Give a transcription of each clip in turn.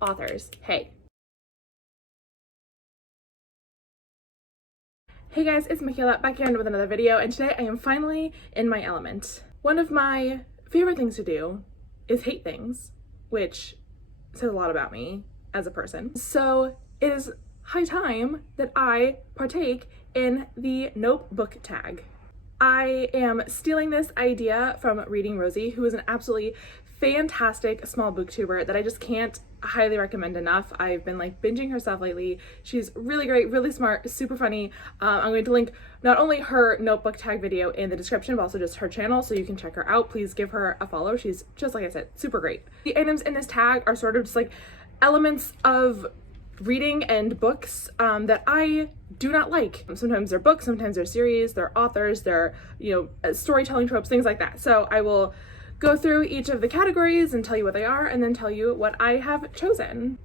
authors, hey. Hey guys, it's Michaela back here with another video, and today I am finally in my element. One of my favorite things to do is hate things, which says a lot about me as a person. So it is high time that I partake in the Nope book tag. I am stealing this idea from Reading Rosie, who is an absolutely fantastic small booktuber that I just can't highly recommend enough. I've been like binging her stuff lately. She's really great, really smart, super funny. I'm going to link not only her notebook tag video in the description, but also just her channel so you can check her out. Please give her a follow. She's just, like I said, super great. The items in this tag are sort of just like elements of reading and books that I do not like. Sometimes they're books, sometimes they're series, they're authors, they're, storytelling tropes, things like that. So I will go through each of the categories and tell you what they are, and then tell you what I have chosen.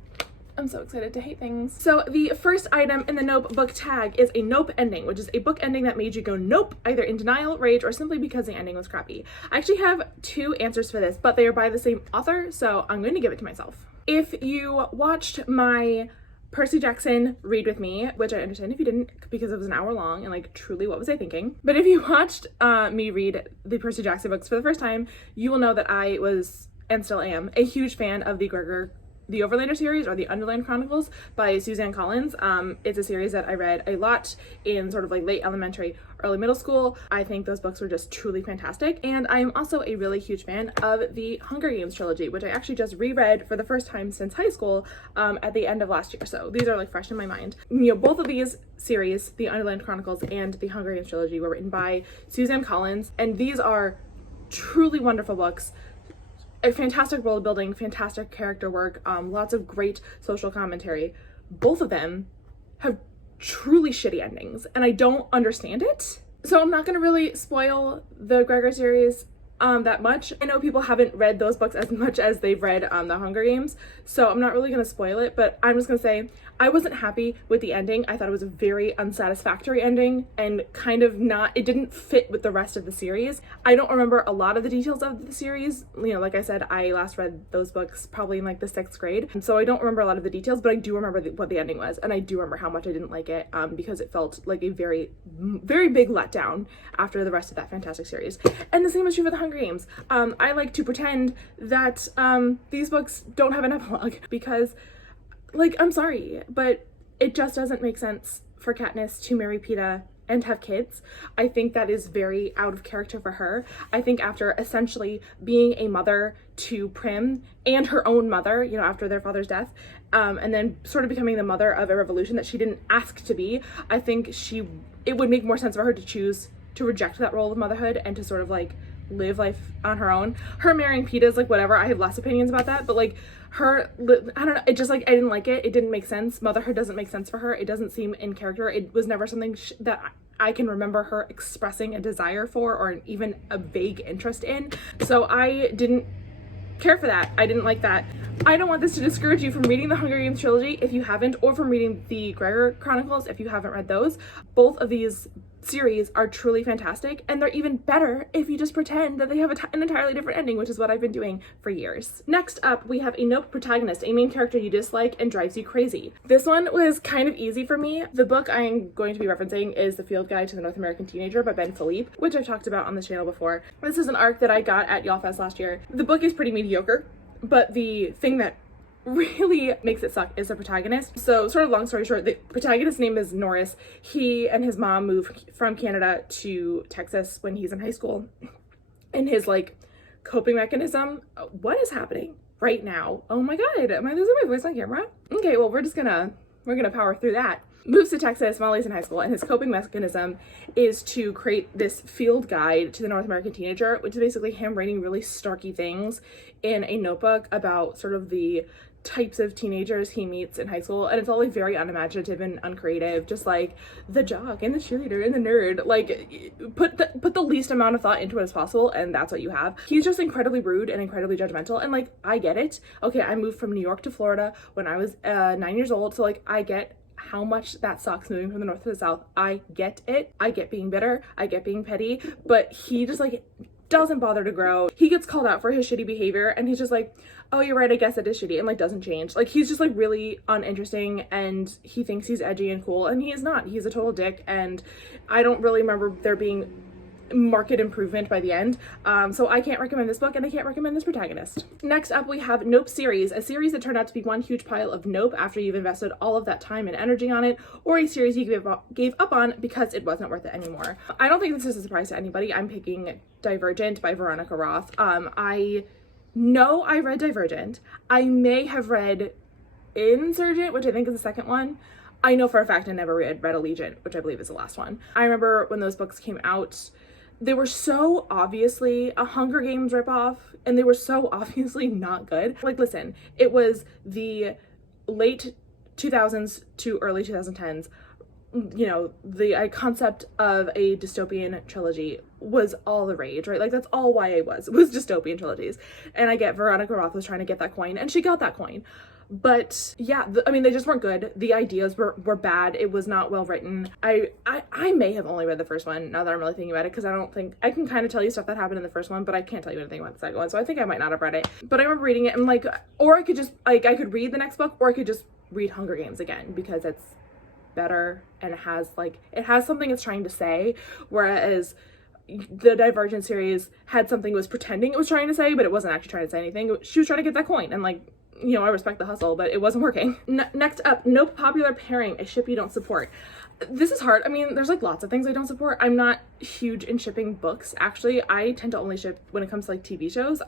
I'm so excited to hate things. So the first item in the Nope book tag is a Nope ending, which is a book ending that made you go nope, either in denial, rage, or simply because the ending was crappy. I actually have two answers for this, but they are by the same author, so I'm going to give it to myself. If you watched my Percy Jackson read with me, which I understand if you didn't because it was an hour long and like truly what was I thinking, but if you watched me read the Percy Jackson books for the first time, you will know that I was and still am a huge fan of the Overlander series, or the Underland Chronicles by Suzanne Collins. It's a series that I read a lot in sort of like late elementary, early middle school. I think those books were just truly fantastic. And I am also a really huge fan of the Hunger Games trilogy, which I actually just reread for the first time since high school at the end of last year. So these are like fresh in my mind. Both of these series, the Underland Chronicles and the Hunger Games trilogy, were written by Suzanne Collins. And these are truly wonderful books. A fantastic world building, fantastic character work, lots of great social commentary. Both of them have truly shitty endings, and I don't understand it. So I'm not gonna really spoil the Gregor series that much. I know people haven't read those books as much as they've read the Hunger Games, so I'm not really gonna spoil it, but I'm just gonna say I wasn't happy with the ending. I thought it was a very unsatisfactory ending and kind of it didn't fit with the rest of the series. I don't remember a lot of the details of the series. Like I said, I last read those books probably in like the 6th grade, and so I don't remember a lot of the details, but I do remember what the ending was, and I do remember how much I didn't like it because it felt like a very, very big letdown after the rest of that fantastic series. And the same is true for the Hunger Games. I like to pretend that these books don't have an epilogue because, like, I'm sorry, but it just doesn't make sense for Katniss to marry Peeta and have kids. I think that is very out of character for her. I think after essentially being a mother to Prim and her own mother, after their father's death, and then sort of becoming the mother of a revolution that she didn't ask to be, I think it would make more sense for her to choose to reject that role of motherhood and to sort of like live life on her own. Her marrying Peeta is like whatever. I have less opinions about that, but like I don't know, it just like I didn't like it. It didn't make sense. Motherhood doesn't make sense for her. It doesn't seem in character. It was never something that I can remember her expressing a desire for or even a vague interest in. So I didn't care for that. I didn't like that. I don't want this to discourage you from reading the Hunger Games trilogy if you haven't, or from reading the Gregor Chronicles if you haven't read those. Both of these series are truly fantastic, and they're even better if you just pretend that they have an entirely different ending, which is what I've been doing for years. Next up, we have a Nope protagonist, a main character you dislike and drives you crazy. This one was kind of easy for me. The book I'm going to be referencing is The Field Guide to the North American Teenager by Ben Philippe, which I've talked about on this channel before. This is an arc that I got at YALLFest last year. The book is pretty mediocre, but the thing that really makes it suck is the protagonist. So sort of long story short, the protagonist's name is Norris. He and his mom moved from Canada to Texas when he's in high school. And his like coping mechanism, what is happening right now? Oh my God, am I losing my voice on camera? Okay, well, we're gonna power through that. Moves to Texas while he's in high school, and his coping mechanism is to create this field guide to the North American teenager, which is basically him writing really snarky things in a notebook about sort of the types of teenagers he meets in high school, and it's all like very unimaginative and uncreative, just like the jock and the cheerleader and the nerd. Like put the least amount of thought into it as possible, and that's what you have. He's just incredibly rude and incredibly judgmental, and like I get it. Okay, I moved from New York to Florida when I was 9 years old, so like I get how much that sucks moving from the north to the south. I get it. I get being bitter. I get being petty, but he just like doesn't bother to grow. He gets called out for his shitty behavior and he's just like, oh, you're right, I guess it is shitty, and like doesn't change. Like he's just like really uninteresting and he thinks he's edgy and cool and he is not. He's a total dick, and I don't really remember there being marked improvement by the end. So I can't recommend this book and I can't recommend this protagonist. Next up we have Nope series, a series that turned out to be one huge pile of nope after you've invested all of that time and energy on it, or a series you gave up on because it wasn't worth it anymore. I don't think this is a surprise to anybody. I'm picking Divergent by Veronica Roth. I know I read Divergent. I may have read Insurgent, which I think is the second one. I know for a fact I never read Allegiant, which I believe is the last one. I remember when those books came out, they were so obviously a Hunger Games ripoff, and they were so obviously not good. Like, listen, it was the late 2000s to early 2010s. You know, the concept of a dystopian trilogy was all the rage, right? Like, that's all YA was dystopian trilogies. And I get Veronica Roth was trying to get that coin, and she got that coin. But yeah, I mean, they just weren't good. The ideas were bad. It was not well written. I may have only read the first one now that I'm really thinking about it, because I don't think I can kind of tell you stuff that happened in the first one, but I can't tell you anything about the second one. So I think I might not have read it. But I remember reading it and like, or I could just like, I could read the next book, or I could just read Hunger Games again because it's better and it has something it's trying to say, whereas the Divergent series had something it was pretending it was trying to say, but it wasn't actually trying to say anything. She was trying to get that coin, and like, you know, I respect the hustle, but it wasn't working. Next up, no popular pairing, a ship you don't support. This is hard. I mean, there's like lots of things I don't support. I'm not huge in shipping books. Actually, I tend to only ship when it comes to like TV shows.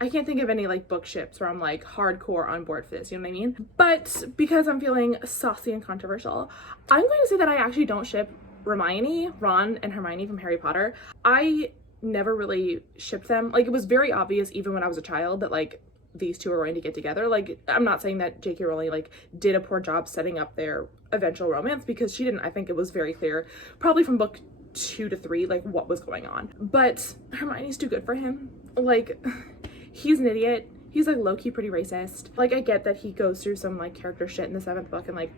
I can't think of any like book ships where I'm like hardcore on board for this, you know what I mean? But because I'm feeling saucy and controversial, I'm going to say that I actually don't ship Ron and Hermione from Harry Potter. I never really shipped them. Like, it was very obvious even when I was a child that like these two are going to get together. Like, I'm not saying that J.K. Rowling like did a poor job setting up their eventual romance, because she didn't. I think it was very clear, probably from book 2 to 3, like what was going on. But Hermione's too good for him. Like, he's an idiot. He's like low-key pretty racist. Like, I get that he goes through some like character shit in the 7th book and like,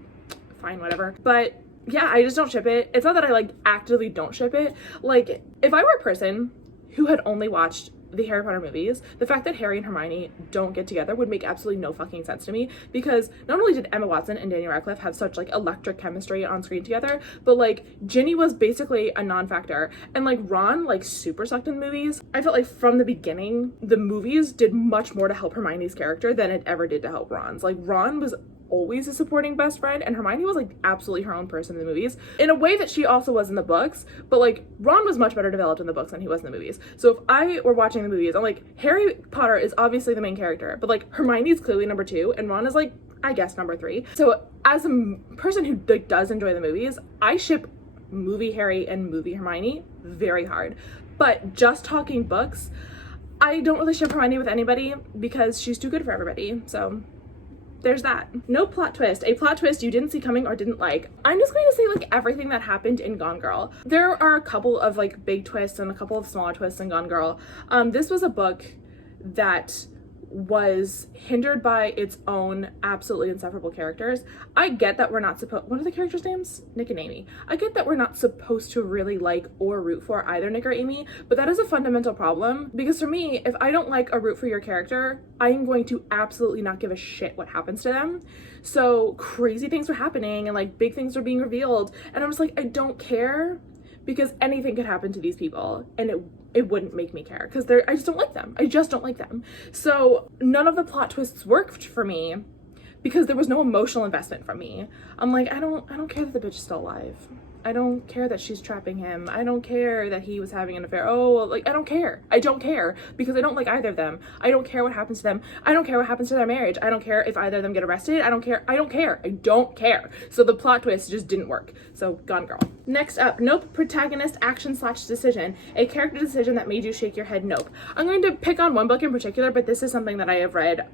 fine, whatever. But yeah, I just don't ship it. It's not that I like actively don't ship it. Like, if I were a person who had only watched the Harry Potter movies, the fact that Harry and Hermione don't get together would make absolutely no fucking sense to me, because not only did Emma Watson and Daniel Radcliffe have such like electric chemistry on screen together, but like Ginny was basically a non-factor, and like Ron like super sucked in the movies. I felt like from the beginning the movies did much more to help Hermione's character than it ever did to help Ron's. Like, Ron was always a supporting best friend, and Hermione was like absolutely her own person in the movies, in a way that she also was in the books, but like Ron was much better developed in the books than he was in the movies. So if I were watching the movies, I'm like, Harry Potter is obviously the main character, but like Hermione is clearly number 2 and Ron is like, I guess, number 3. So as a person who like does enjoy the movies, I ship movie Harry and movie Hermione very hard. But just talking books, I don't really ship Hermione with anybody because she's too good for everybody. So there's that. No plot twist. A plot twist you didn't see coming or didn't like. I'm just going to say like everything that happened in Gone Girl. There are a couple of like big twists and a couple of smaller twists in Gone Girl. This was a book that was hindered by its own absolutely insufferable characters. I get that we're not supposed, what are the characters' names? Nick and Amy. I get that we're not supposed to really like or root for either Nick or Amy, but that is a fundamental problem, because for me, if I don't like or root for your character, I'm going to absolutely not give a shit what happens to them. So crazy things were happening and like big things were being revealed, and I'm just like, I don't care, because anything could happen to these people and it wouldn't make me care, because I just don't like them. I just don't like them. So none of the plot twists worked for me because there was no emotional investment from me. I'm like, I don't care that the bitch is still alive. I don't care that she's trapping him. I don't care that he was having an affair. Oh, like, I don't care. I don't care, because I don't like either of them. I don't care what happens to them. I don't care what happens to their marriage. I don't care if either of them get arrested. I don't care. I don't care. I don't care. So the plot twist just didn't work. So Gone Girl. Next up, nope protagonist action/decision. A character decision that made you shake your head nope. I'm going to pick on one book in particular, but this is something that I have read.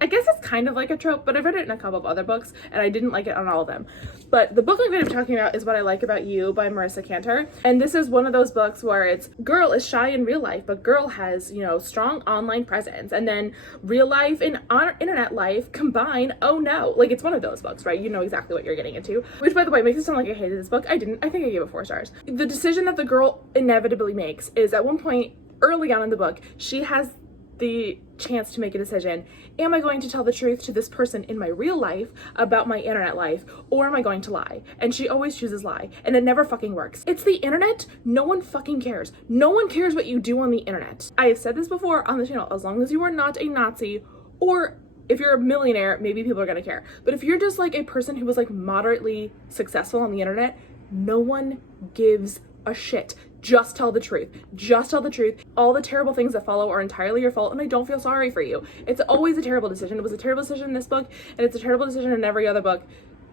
I guess it's kind of like a trope, but I've read it in a couple of other books, and I didn't like it on all of them. But the book I'm going to be talking about is What I Like About You by Marissa Cantor. And this is one of those books where it's girl is shy in real life, but girl has, you know, strong online presence. And then real life and internet life combine, oh no. Like, it's one of those books, right? You know exactly what you're getting into. Which, by the way, makes it sound like I hated this book. I didn't. I think I gave it 4 stars. The decision that the girl inevitably makes is at one point early on in the book, she has the chance to make a decision. Am I going to tell the truth to this person in my real life about my internet life, or am I going to lie? And she always chooses lie, and it never fucking works. It's the internet. No one fucking cares. No one cares what you do on the internet. I have said this before on the channel, as long as you are not a Nazi, or if you're a millionaire, maybe people are gonna care. But if you're just like a person who was like moderately successful on the internet, no one gives a shit. Just tell the truth. Just tell the truth. All the terrible things that follow are entirely your fault, and I don't feel sorry for you. It's always a terrible decision. It was a terrible decision in this book, and it's a terrible decision in every other book.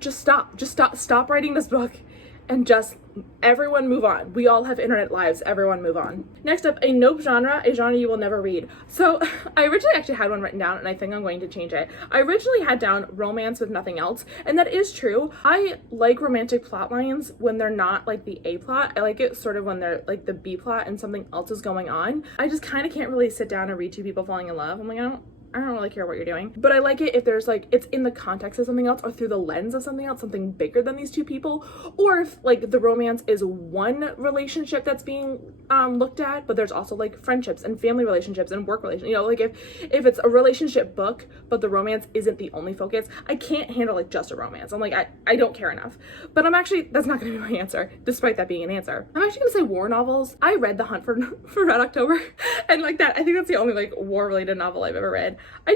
Just stop. Just stop. Stop writing this book, and just everyone move on. We all have internet lives. Everyone move on. Next up, a nope genre, a genre you will never read. So I originally actually had one written down, and I think I'm going to change it. I originally had down romance with nothing else, and that is true. I like romantic plot lines when they're not like the A plot. I like it sort of when they're like the B plot and something else is going on. I just kind of can't really sit down and read 2 people falling in love. I'm like, I don't really care what you're doing. But I like it if there's like, it's in the context of something else or through the lens of something else, something bigger than these 2 people. Or if like the romance is one relationship that's being looked at, but there's also like friendships and family relationships and work relationships. You know, like if it's a relationship book, but the romance isn't the only focus, I can't handle like just a romance. I'm like, I don't care enough. But that's not gonna be my answer, despite that being an answer. I'm actually gonna say war novels. I read The Hunt for Red October, and like that, I think that's the only like war related novel I've ever read. I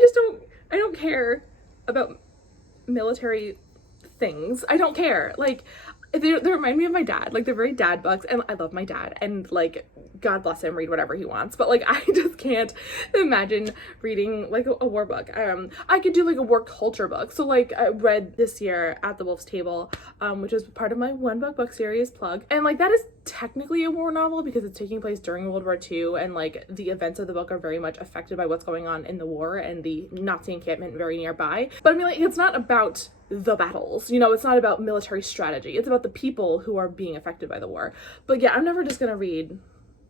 don't care about military things. I don't care. Like, they remind me of my dad. Like, they're very dad books, and I love my dad, and like, God bless him, read whatever he wants. But like, I just can't imagine reading like a war book. I could do like a war culture book. So like, I read this year At the Wolf's Table, which is part of my one book series plug, and like that is technically a war novel because it's taking place during World War II, and like the events of the book are very much affected by what's going on in the war and the Nazi encampment very nearby. But I mean, like, it's not about the battles, you know, it's not about military strategy, it's about the people who are being affected by the war. But yeah, I'm never just gonna read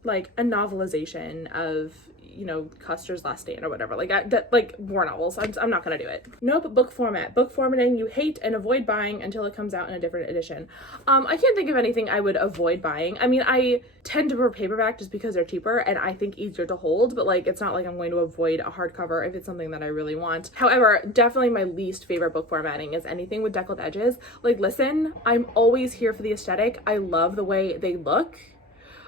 like a novelization of, you know, Custer's Last Stand or whatever, like like war novels. I'm not gonna do it. Nope. Book format. Book formatting you hate and avoid buying until it comes out in a different edition. I can't think of anything I would avoid buying. I mean, I tend to prefer paperback just because they're cheaper and I think easier to hold, but like, it's not like I'm going to avoid a hardcover if it's something that I really want. However, definitely my least favorite book formatting is anything with deckled edges. Like, listen, I'm always here for the aesthetic. I love the way they look,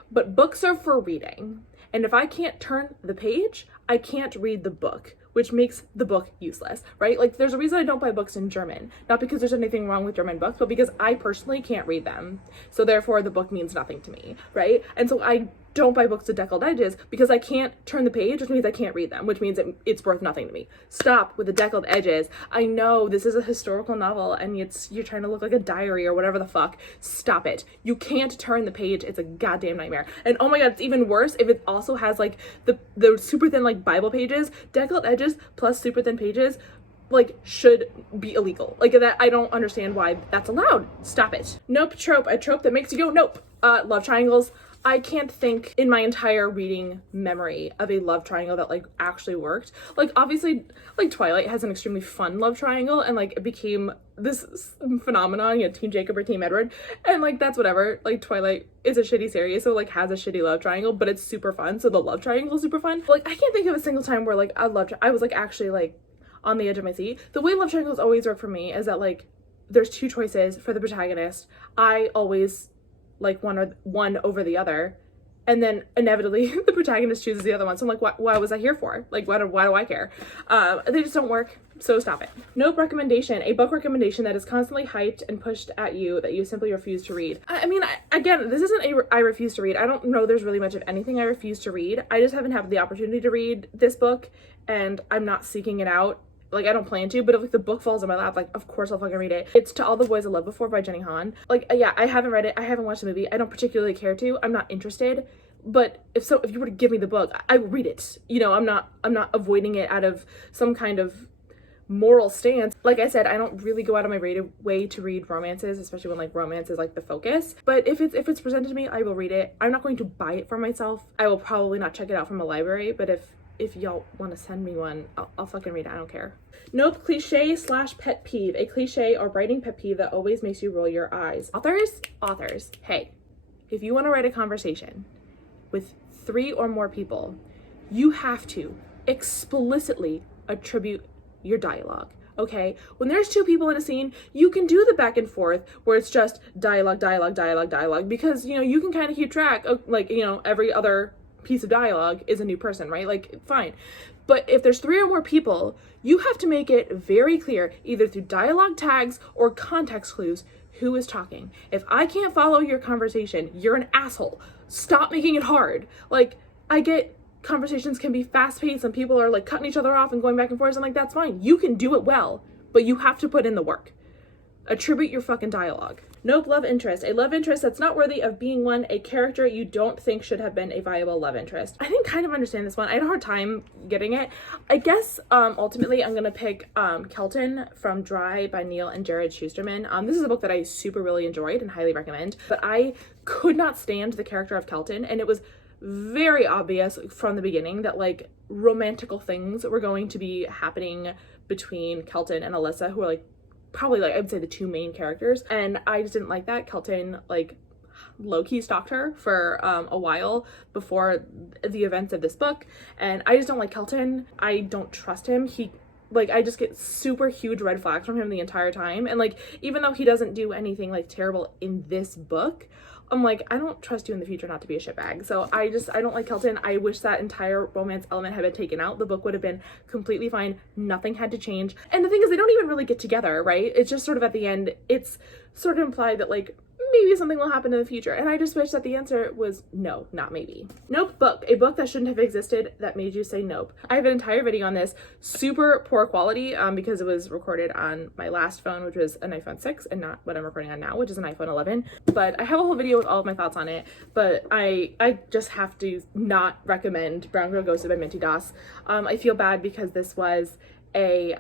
but books are for reading. And if I can't turn the page, I can't read the book, which makes the book useless, right? Like, there's a reason I don't buy books in German. Not because there's anything wrong with German books, but because I personally can't read them. So therefore, the book means nothing to me, right? And so I don't buy books with deckled edges because I can't turn the page, which means I can't read them, which means it's worth nothing to me. Stop with the deckled edges. I know this is a historical novel and you're trying to look like a diary or whatever the fuck. Stop it. You can't turn the page. It's a goddamn nightmare. And oh my God, it's even worse if it also has like the super thin like Bible pages. Deckled edges plus super thin pages like should be illegal. Like, that, I don't understand why that's allowed. Stop it. Nope trope, a trope that makes you go nope. Love triangles. I can't think in my entire reading memory of a love triangle that like actually worked. Like, obviously, like Twilight has an extremely fun love triangle and like it became this phenomenon, you know, Team Jacob or Team Edward, and like that's whatever. Like, Twilight is a shitty series, so like has a shitty love triangle, but it's super fun, so the love triangle is super fun. But, like, I can't think of a single time where like I was like actually like on the edge of my seat. The way love triangles always work for me is that like there's 2 choices for the protagonist. I always like one over the other, and then inevitably the protagonist chooses the other one. So I'm like, why was I here for? Like, why do I care? They just don't work, so stop it. Nope recommendation, a book recommendation that is constantly hyped and pushed at you that you simply refuse to read. I mean, again, this isn't I refuse to read. I don't know there's really much of anything I refuse to read. I just haven't had the opportunity to read this book, and I'm not seeking it out. Like, I don't plan to, but if like the book falls in my lap, like, of course I'll fucking read it. It's To All the Boys I Loved Before by Jenny Han. Like, yeah, I haven't read it. I haven't watched the movie. I don't particularly care to. I'm not interested. But if you were to give me the book, I would read it. You know, I'm not avoiding it out of some kind of moral stance. Like I said, I don't really go out of my way to read romances, especially when like romance is like the focus. But if it's presented to me, I will read it. I'm not going to buy it for myself. I will probably not check it out from a library, but if y'all want to send me one, I'll fucking read it. I don't care. Nope, cliche / pet peeve. A cliche or writing pet peeve that always makes you roll your eyes. Authors, hey, if you want to write a conversation with 3 or more people, you have to explicitly attribute your dialogue. Okay, when there's 2 people in a scene, you can do the back and forth where it's just dialogue, because, you know, you can kind of keep track of, like, you know, every other piece of dialogue is a new person, right? Like, fine. But if there's 3 or more people, you have to make it very clear, either through dialogue tags or context clues, who is talking. If I can't follow your conversation, you're an asshole. Stop making it hard. Like, I get conversations can be fast-paced and people are like cutting each other off and going back and forth, and like, that's fine. You can do it well, but you have to put in the work. Attribute your fucking dialogue. Nope, love interest. A love interest that's not worthy of being one. A character you don't think should have been a viable love interest. I didn't kind of understand this one. I had a hard time getting it. I guess ultimately I'm gonna pick Kelton from Dry by Neil and Jared Schusterman. This is a book that I super really enjoyed and highly recommend, but I could not stand the character of Kelton, and it was very obvious from the beginning that like romantical things were going to be happening between Kelton and Alyssa, who are like probably like I would say the 2 main characters, and I just didn't like that. Kelton like low-key stalked her for a while before the events of this book, and I just don't like Kelton. I don't trust him. I just get super huge red flags from him the entire time, and like even though he doesn't do anything like terrible in this book, I'm like, I don't trust you in the future not to be a shitbag. So I don't like Kelton. I wish that entire romance element had been taken out. The book would have been completely fine. Nothing had to change. And the thing is, they don't even really get together, right? It's just sort of at the end, it's sort of implied that like maybe something will happen in the future. And I just wish that the answer was no, not maybe. Nope book. A book that shouldn't have existed that made you say nope. I have an entire video on this. Super poor quality because it was recorded on my last phone, which was an iPhone 6, and not what I'm recording on now, which is an iPhone 11. But I have a whole video with all of my thoughts on it. But I just have to not recommend Brown Girl Ghosted by Minty Das. I feel bad because this was a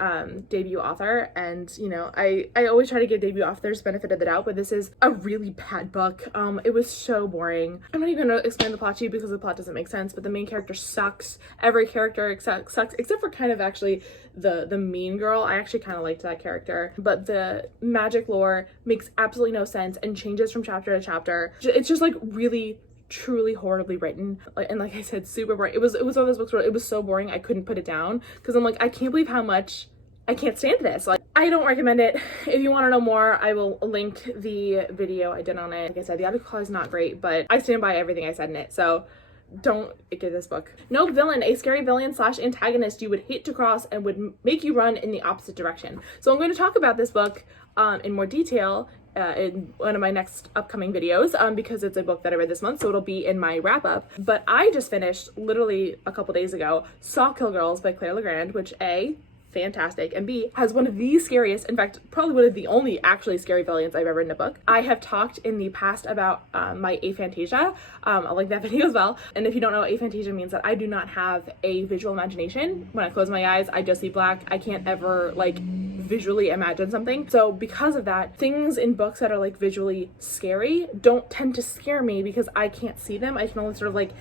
debut author, and you know, I always try to give debut authors benefit of the doubt, but this is a really bad book. It was so boring. I'm not even gonna explain the plot to you because the plot doesn't make sense, but the main character sucks. Every character sucks except for kind of actually the mean girl. I actually kind of liked that character, but the magic lore makes absolutely no sense and changes from chapter to chapter. It's just like really truly horribly written, and like I said, super boring. It was one of those books where it was so boring I couldn't put it down because I'm like, I can't believe how much I can't stand this. Like, I don't recommend it. If you want to know more, I will link the video I did on it. Like I said, the article is not great, but I stand by everything I said in it, so don't get this book. Nope villain. A scary villain / antagonist you would hate to cross and would make you run in the opposite direction. So I'm going to talk about this book in more detail in one of my next upcoming videos because it's a book that I read this month, so it'll be in my wrap up. But I just finished literally a couple days ago Saw Kill Girls by Claire Legrand, which A, fantastic, and B, has one of the scariest, in fact probably one of the only actually scary villains I've ever read in a book. I have talked in the past about my aphantasia. I'll link that video as well. And if you don't know, aphantasia means that I do not have a visual imagination. When I close my eyes, I just see black. I can't ever like visually imagine something. So because of that, things in books that are like visually scary don't tend to scare me because I can't see them. I can only sort of like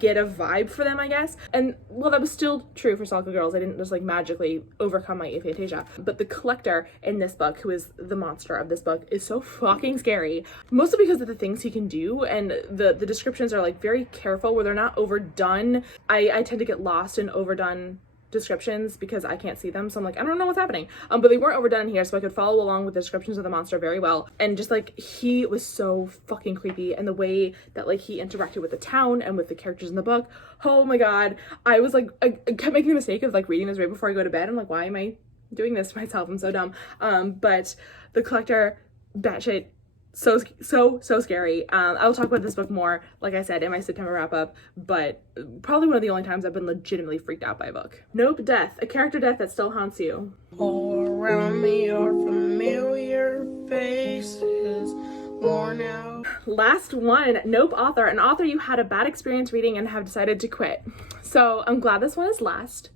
get a vibe for them, I guess. And well, that was still true for Saw Kill Girls. I didn't just like magically overcome my aphantasia. But the collector in this book, who is the monster of this book, is so fucking scary. Mostly because of the things he can do, and the descriptions are like very careful where they're not overdone. I tend to get lost in overdone descriptions because I can't see them, so I'm like, I don't know what's happening. But they weren't overdone in here, so I could follow along with the descriptions of the monster very well. And just like, he was so fucking creepy, and the way that like he interacted with the town and with the characters in the book, oh my god. I was like, I kept making the mistake of like reading this right before I go to bed. I'm like, why am I doing this to myself? I'm so dumb. But the collector, batshit so scary. I'll talk about this book more, like I said, in my September wrap up, but probably one of the only times I've been legitimately freaked out by a book. Nope death. A character death that still haunts you. All around me are familiar faces, worn out. Last one. Nope author. An author you had a bad experience reading and have decided to quit. So I'm glad this one is last,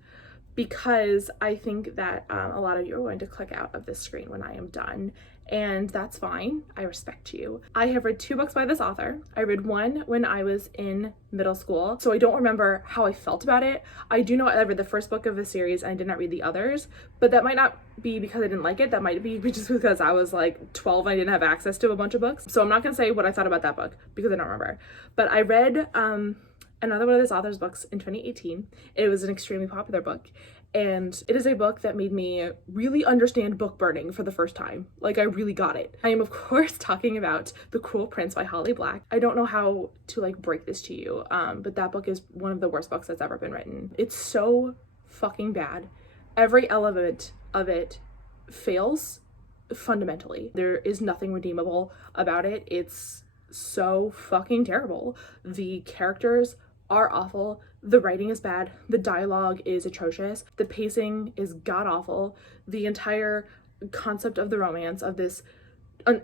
because I think that a lot of you are going to click out of this screen when I am done, and that's fine. I respect you. I have read 2 books by this author. I read one when I was in middle school, so I don't remember how I felt about it. I do know I read the first book of the series and I did not read the others, but that might not be because I didn't like it. That might be just because I was like 12 and I didn't have access to a bunch of books. So I'm not gonna say what I thought about that book because I don't remember. But I read another one of this author's books in 2018. It was an extremely popular book, and it is a book that made me really understand book burning for the first time. Like, I really got it. I am of course talking about The Cruel Prince by Holly Black. I don't know how to like break this to you, but that book is one of the worst books that's ever been written. It's so fucking bad. Every element of it fails fundamentally. There is nothing redeemable about it. It's so fucking terrible. The characters are awful. The writing is bad. The dialogue is atrocious. The pacing is god awful. The entire concept of the romance of this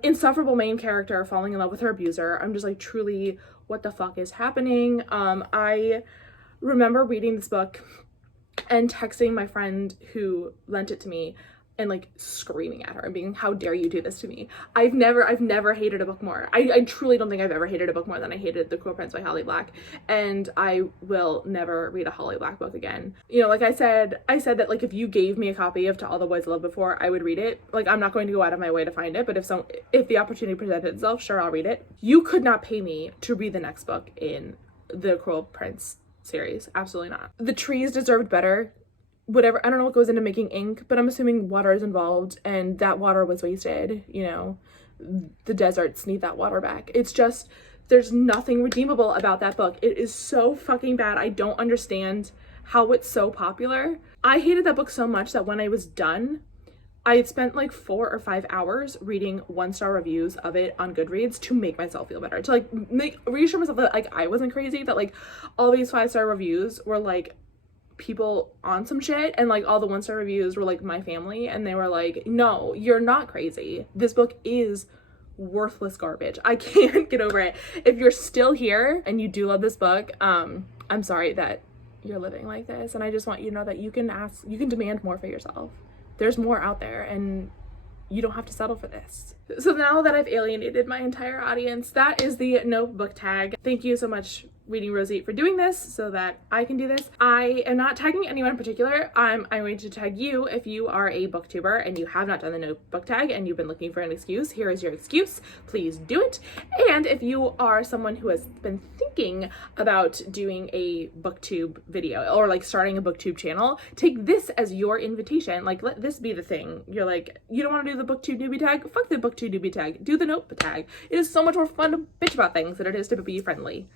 insufferable main character falling in love with her abuser, I'm just like, truly, what the fuck is happening? I remember reading this book and texting my friend who lent it to me and like screaming at her and being, how dare you do this to me? I've never hated a book more. I truly don't think I've ever hated a book more than I hated The Cruel Prince by Holly Black, and I will never read a Holly Black book again. You know, like I said that like if you gave me a copy of To All the Boys I Loved Before, I would read it. Like, I'm not going to go out of my way to find it, but if the opportunity presented itself, sure, I'll read it. You could not pay me to read the next book in the Cruel Prince series. Absolutely not. The trees deserved better. Whatever, I don't know what goes into making ink, but I'm assuming water is involved, and that water was wasted. You know, the deserts need that water back. It's just, there's nothing redeemable about that book. It is so fucking bad. I don't understand how it's so popular. I hated that book so much that when I was done, I had spent like 4 or 5 hours reading 1-star reviews of it on Goodreads to make myself feel better, to like reassure myself that like I wasn't crazy, that like all these 5-star reviews were like people on some shit, and like all the 1-star reviews were like my family, and they were like, no, you're not crazy. This book is worthless garbage. I can't get over it. If you're still here and you do love this book, I'm sorry that you're living like this, and I just want you to know that you can demand more for yourself. There's more out there, and you don't have to settle for this. So now that I've alienated my entire audience, that is the no book tag. Thank you so much, Reading Rosie, for doing this so that I can do this. I am not tagging anyone in particular. I'm going to tag you if you are a booktuber and you have not done the no book tag and you've been looking for an excuse. Here is your excuse. Please do it. And if you are someone who has been thinking about doing a booktube video or like starting a booktube channel, take this as your invitation. Like, let this be the thing. You're like, you don't want to do the booktube newbie tag? Fuck the booktube newbie tag. Do the note tag. It is so much more fun to bitch about things than it is to be friendly.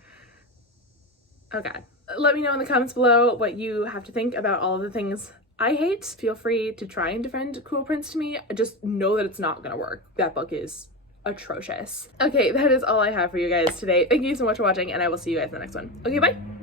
Okay. Let me know in the comments below what you have to think about all of the things I hate. Feel free to try and defend Cruel Prince to me. Just know that it's not gonna work. That book is atrocious. Okay, that is all I have for you guys today. Thank you so much for watching, and I will see you guys in the next one. Okay, bye!